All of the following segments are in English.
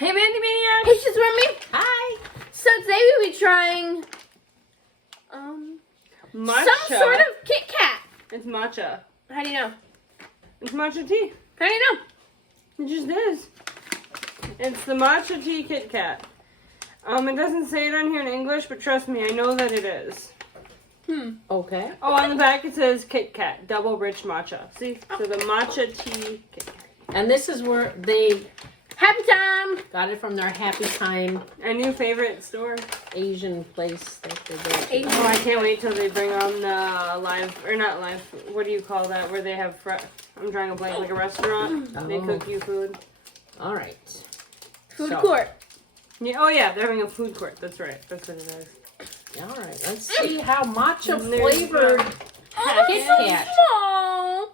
Hey, Mandi Maniacs! Hey, she's me. Hi! So today we'll be trying Matcha. some sort of KitKat. It's matcha. How do you know? It's matcha tea. How do you know? It just is. It's the matcha tea KitKat. It doesn't say it on here in English, but trust me, I know that it is. Okay. Oh, on the back it says KitKat, double rich matcha. See? So the matcha tea KitKat. And this is where they Happy time. got it from their Happy Time Our new favorite store. Asian place that they go to. Asian. Oh, I can't wait till they bring on the live, or not live, what do you call that, where they have, I'm drawing a blank, like a restaurant. They Oh. cook you food. All right. Food So- court. Yeah, oh yeah, they're having a food court. That's right. That's what it is. All right. Let's see how matcha And there's flavored Oh, Kit so Kat. small.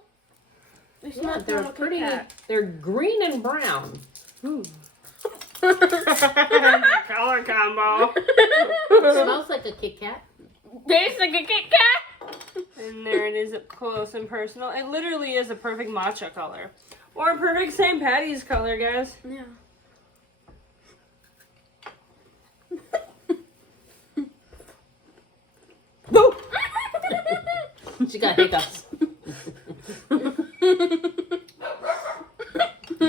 It's Yeah, not they're little pretty. KitKat. They're green and brown. Ooh. Color combo. Smells like a Kit Kat. Tastes like a KitKat. And there it is up close and personal. It literally is a perfect matcha color. Or a perfect St. Patty's color, guys. Yeah. She got hiccups. I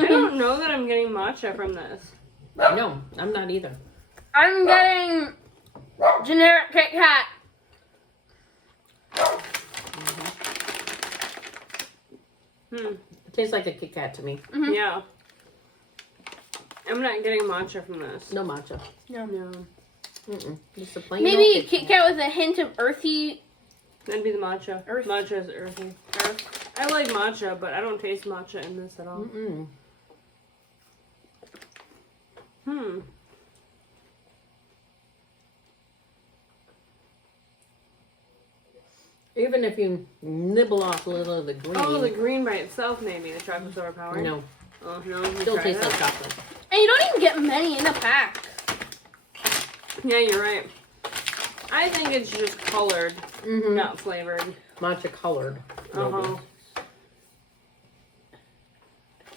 don't know that I'm getting matcha from this. No, I'm not either. I'm getting generic KitKat. It tastes like a Kit Kat to me. Yeah. I'm not getting matcha from this. No matcha. No. Just a plain Maybe old Kit Kat. KitKat with a hint of earthy. That'd be the matcha. Earth. Matcha is earthy. Earth. I like matcha, but I don't taste matcha in this at all. Mm-mm. Even if you nibble off a little of the green. Oh, the green by itself, maybe. The chocolate's overpowering. No, Oh, no. You still tried tastes that? like chocolate. And you don't even get many in a pack. Yeah, you're right. I think it's just colored, Mm-hmm. not flavored. Matcha colored. Uh-huh.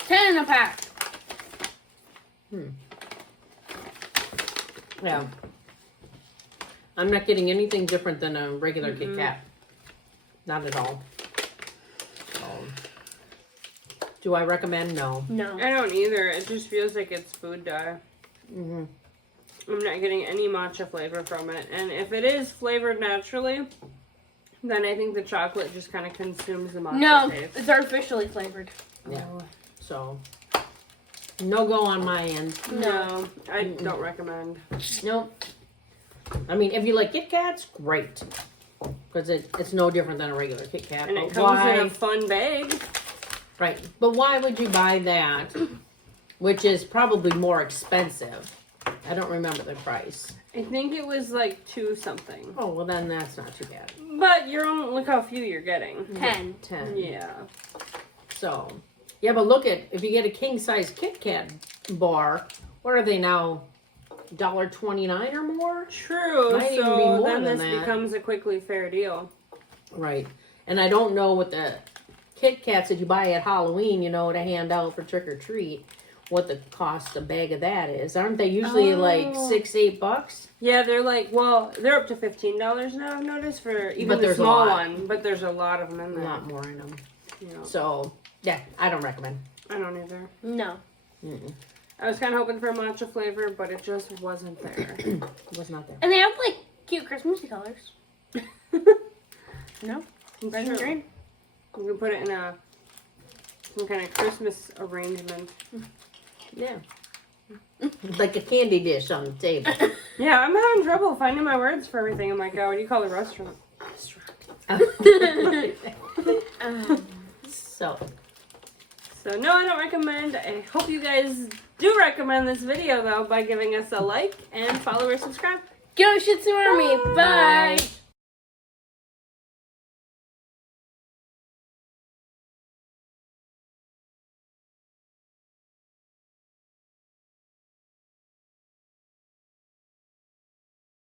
10 in a pack. Yeah. I'm not getting anything different than a regular Kit Kat. Not at all. Do I recommend? No. No. I don't either. It just feels like it's food dye. Mm-hmm. I'm not getting any matcha flavor from it. And if it is flavored naturally, then I think the chocolate just kind of consumes the matcha No, taste. it's artificially flavored. Yeah. So, no go on my end. No, I don't recommend. Nope. I mean, if you like Kit Kats, great. Because it's no different than a regular Kit Kat. And But it comes why? in a fun bag. Right. But why would you buy that, which is probably more expensive? I don't remember the price. I think it was like 2 something. Oh, well, then that's not too bad. But look how few you're getting. 10. 10. Yeah. So, yeah, but look at, if you get a king-size Kit Kat bar, what are they now? $1.29 or more? True. Might even So be more then than this that. becomes a quickly fair deal. Right. And I don't know what the Kit Kats that you buy at Halloween, to hand out for trick-or-treat, what the cost a bag of that is. Aren't they usually like $6-8? Yeah, they're like, they're up to $15 now, I've noticed, for even But the there's a small lot. one. But there's a lot of them in A there. lot more in them. Yeah. So, yeah, I don't recommend. I don't either. No. I was kind of hoping for a matcha flavor, but it just wasn't there. It was not there. And they have like cute Christmassy colors. No? It's Red and true. green. You can put it in some kind of Christmas arrangement. Yeah. Like a candy dish on the table. Yeah, I'm having trouble finding my words for everything. I'm like, what do you call a restaurant? So, So no, I don't recommend. I hope you guys do recommend this video though by giving us a like and follow or subscribe. Go Shitsu Army. Bye.